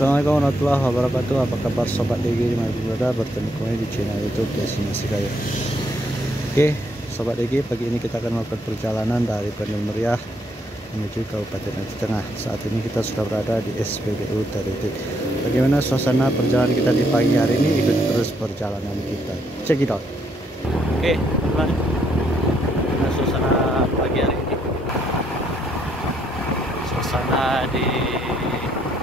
Assalamualaikum warahmatullahi wabarakatuh. Apa kabar sobat DG dimanapun berada? Bertemu kembali di channel YouTube Destinasi Gaya. Oke, sobat DG, pagi ini kita akan melakukan perjalanan dari Bandung Meriah menuju Kabupaten Aceh Tengah. Saat ini kita sudah berada di SPBU Taritik. Bagaimana suasana perjalanan kita di pagi hari ini? Ikuti terus perjalanan kita. Check it out. Oke, teman-teman. Bagaimana suasana pagi hari ini? Suasana di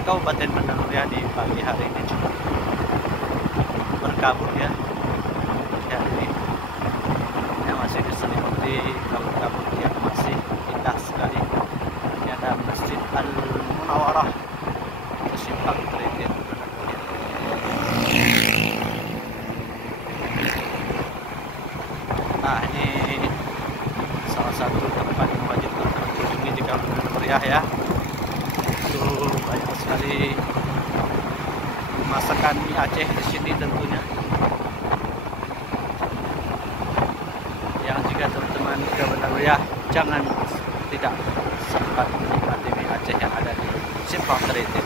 Kabupaten Bandung Meriah di pagi hari ini cukup berkabut ya. Ya, ini yang masih diselimuti kabut-kabut yang masih indah sekali. Ini ada Masjid Al-Munawwarah, simpang Taritik. Nah, ini salah satu tempat yang wajib terkunjungi di Kabupaten Meriah ya. Itu banyak sekali masakan mie Aceh di sini tentunya. Yang jika teman-teman ke Bandung Meriah, jangan tidak sempat menikmati mie Aceh yang ada di simpang Taritik.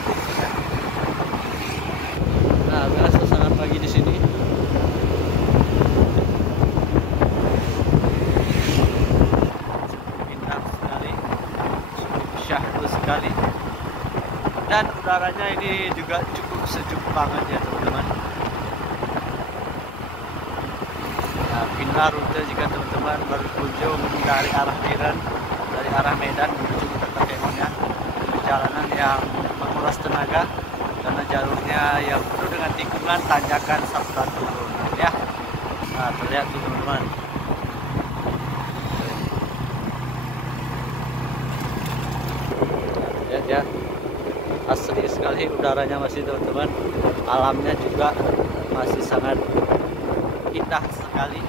Nah, biasa suasana pagi di sini. Indah sekali, syahdu sekali. Dan udaranya ini juga cukup sejuk banget ya teman-teman. Nah, pindah rute jika teman-teman berkunjung dari arah Biren, dari arah Medan menuju ke Takengon ya. Perjalanan yang menguras tenaga karena jalurnya yang penuh dengan tikungan, tanjakan serta turun ya. Nah, terlihat tuh teman-teman. Lihat ya. Asli sekali udaranya masih teman-teman, alamnya juga masih sangat indah sekali.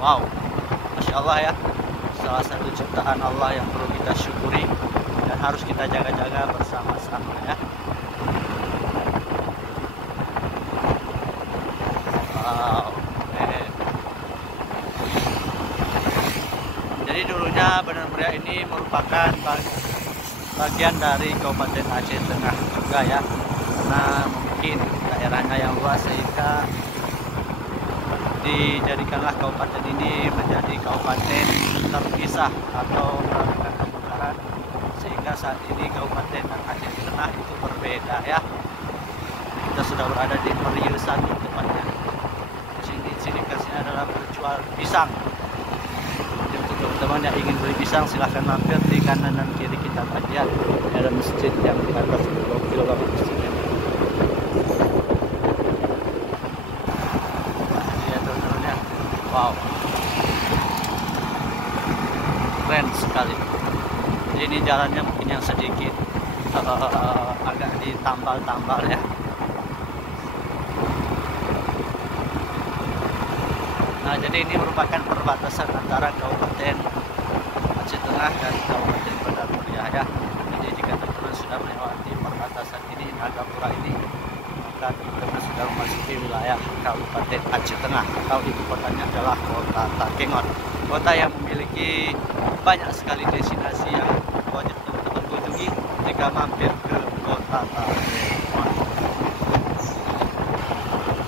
Wow, Masya Allah ya, salah satu ciptaan Allah yang perlu kita syukuri dan harus kita jaga-jaga bersama-sama ya. Wow, jadi dulunya Bandung Meriah ini merupakan bagian dari Kabupaten Aceh Tengah juga ya, karena mungkin daerahnya yang luas sehingga dijadikanlah kabupaten ini menjadi kabupaten terpisah atau melakukan pemekaran, sehingga saat ini Kabupaten Aceh Tengah itu berbeda ya. Kita sudah berada di Periu 1 tepatnya. Di sini kasihnya adalah berjual pisang. Teman-teman yang ingin beli pisang silahkan mampir di kanan dan kiri kita bagian. Ada masjid yang di atas gokil banget masjidnya. Lihat teman-teman ya, wow, keren sekali. Jadi ini jalannya mungkin yang sedikit agak ditambal-tambal ya. Nah, jadi ini merupakan perbatasan antara Kabupaten Aceh Tengah dan Kabupaten Bandung Meriah ya. Jadi jika teman-teman sudah melewati perbatasan ini, Nagapura ini, maka teman-teman sudah memasuki wilayah Kabupaten Aceh Tengah, atau ibu kotanya adalah Kota Takengon. Kota yang memiliki banyak sekali destinasi yang wajib teman-teman kunjungi jika mampir ke Kota Takengon.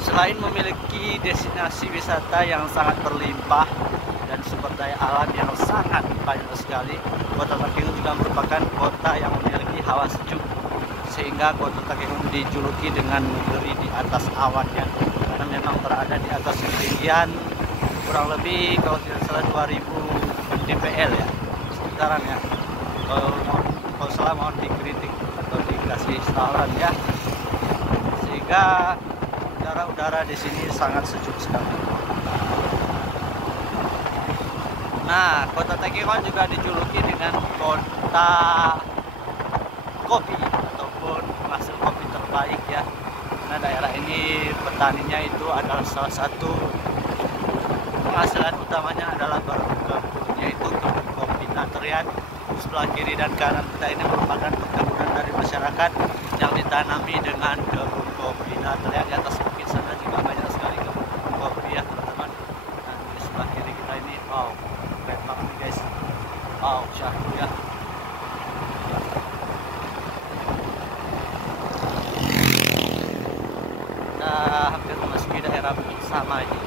Selain memiliki destinasi wisata yang sangat berlimpah dan sumber daya alam yang sangat banyak sekali, Kota Takengon juga merupakan kota yang memiliki hawa sejuk, sehingga Kota Takengon dijuluki dengan negeri di atas awan ya, karena memang berada di atas ketinggian kurang lebih kalau tidak salah 2000 mdpl ya, sekitaran ya. Kalau salah mohon dikritik atau dikasih saran ya, sehingga udara di sini sangat sejuk sekali. Nah, Kota Takengon juga dijuluki dengan kota kopi ataupun penghasil kopi terbaik ya. Karena daerah ini petaninya itu adalah salah satu penghasilan utamanya adalah berkebun, yaitu kebun kopi. Nah, terlihat sebelah kiri dan kanan kita ini merupakan perkebunan dari masyarakat yang ditanami dengan kebun kopi. Nah, terlihat di atas bukit sana juga banyak sekali kebun kopi ya teman-teman. Nah, di sebelah kiri kita ini, wow, keren banget nih guys. Wow, syahdu ya. sama ini.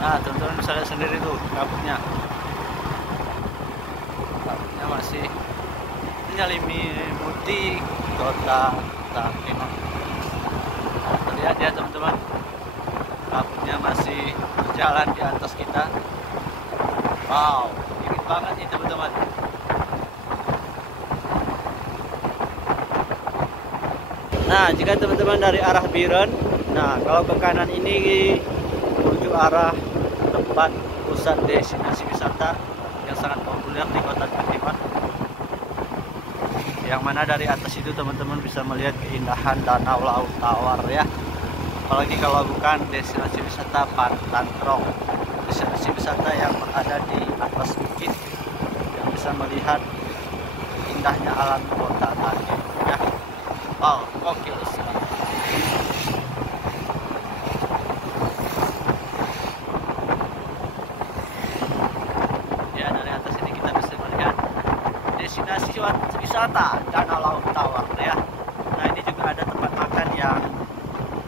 Nah, teman-teman bisa lihat sendiri tuh kabutnya. Kabutnya masih menyelimuti kota Takino. Lihat ya teman-teman, kabutnya masih berjalan di atas kita. Wow, dingin banget nih teman-teman. Nah, jika teman-teman dari arah Biren, nah kalau ke kanan ini menuju arah tempat pusat destinasi wisata yang sangat populer di kota Takino. Yang mana dari atas itu teman-teman bisa melihat keindahan Danau Laut Tawar ya. Apalagi kalau bukan destinasi wisata Pantankrong, destinasi wisata yang berada di atas bukit yang bisa melihat indahnya alam kota Takino ya. Wow, oke sekali. Ya, dari atas ini kita bisa melihat destinasi wisata Danau Laut Tawar ya. Nah, ini juga ada tempat makan yang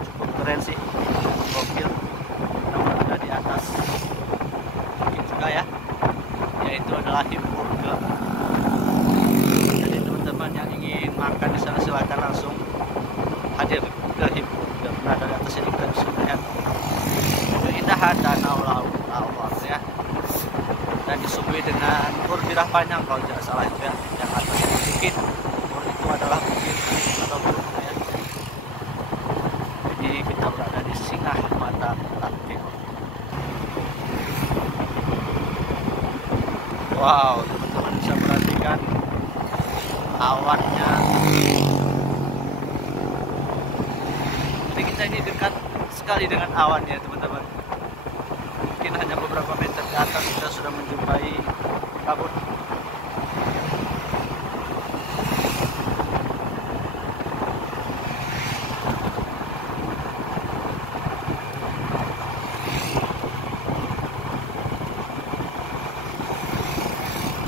cukup keren sih, gokil, yang berada di atas bukit juga ya, yaitu adalah Himburger. Jadi teman-teman yang ingin makan di sana silakan langsung hadir ke Himburger. Nah, dari atas ini kita bisa melihat keindahan Danau Laut Tawar ya, dan disuguhi dengan bukit panjang kalau tidak salah itu ya, yang atas bukit itu adalah bukit atau gunung ya. Jadi kita berada di Singa Mata Takino. Wow, teman-teman bisa perhatikan awannya. Jadi kita ini dekat sekali dengan awannya teman-teman. Mungkin hanya beberapa meter ke atas kita sudah menjumpai kabut.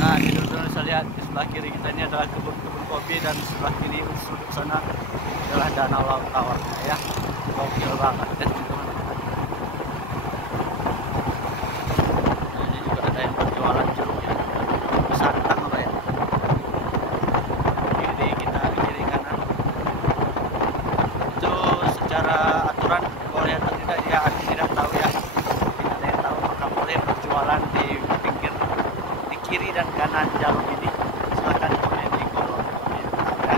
Nah, di teman-teman bisa lihat di sebelah kiri kita ini adalah kebun-kebun kopi, dan di sebelah kiri sudut sana adalah Danau Laut Tawar ya. Gokil banget kan teman-teman. Nah, ini juga ada yang berjualan jeruk ya, santang apa ya. Kiri kita, kiri kanan. Itu secara aturan boleh atau tidak ya, aku tidak tahu ya. Tidak ada yang tahu, maka boleh berjualan di pinggir, di kiri dan kanan jalur ini. Silahkan komen di kolom komentar ya.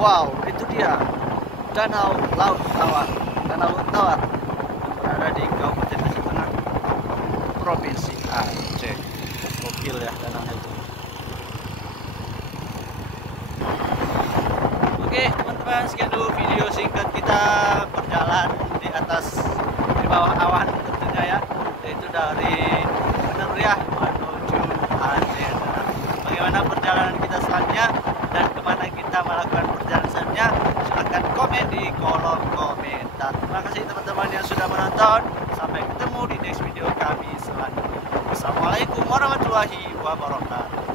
Wow, itu dia Danau Laut Tawar. Danau Laut Tawar yang berada di Kabupaten Aceh Tengah, Provinsi Aceh. Gokil ya danaunya itu. Oke teman-teman, sekian dulu video singkat kita berjalan di bawah awan tentunya ya, yaitu dari Benerriah menuju Aceh Tengah. Bagaimana perjalanan kita selanjutnya dan kemana kita melakukan perjalanan selanjutnya, silahkan komen di kolom komentar. Terima kasih teman-teman yang sudah menonton. Sampai ketemu di next video kami selanjutnya. Assalamualaikum warahmatullahi wabarakatuh.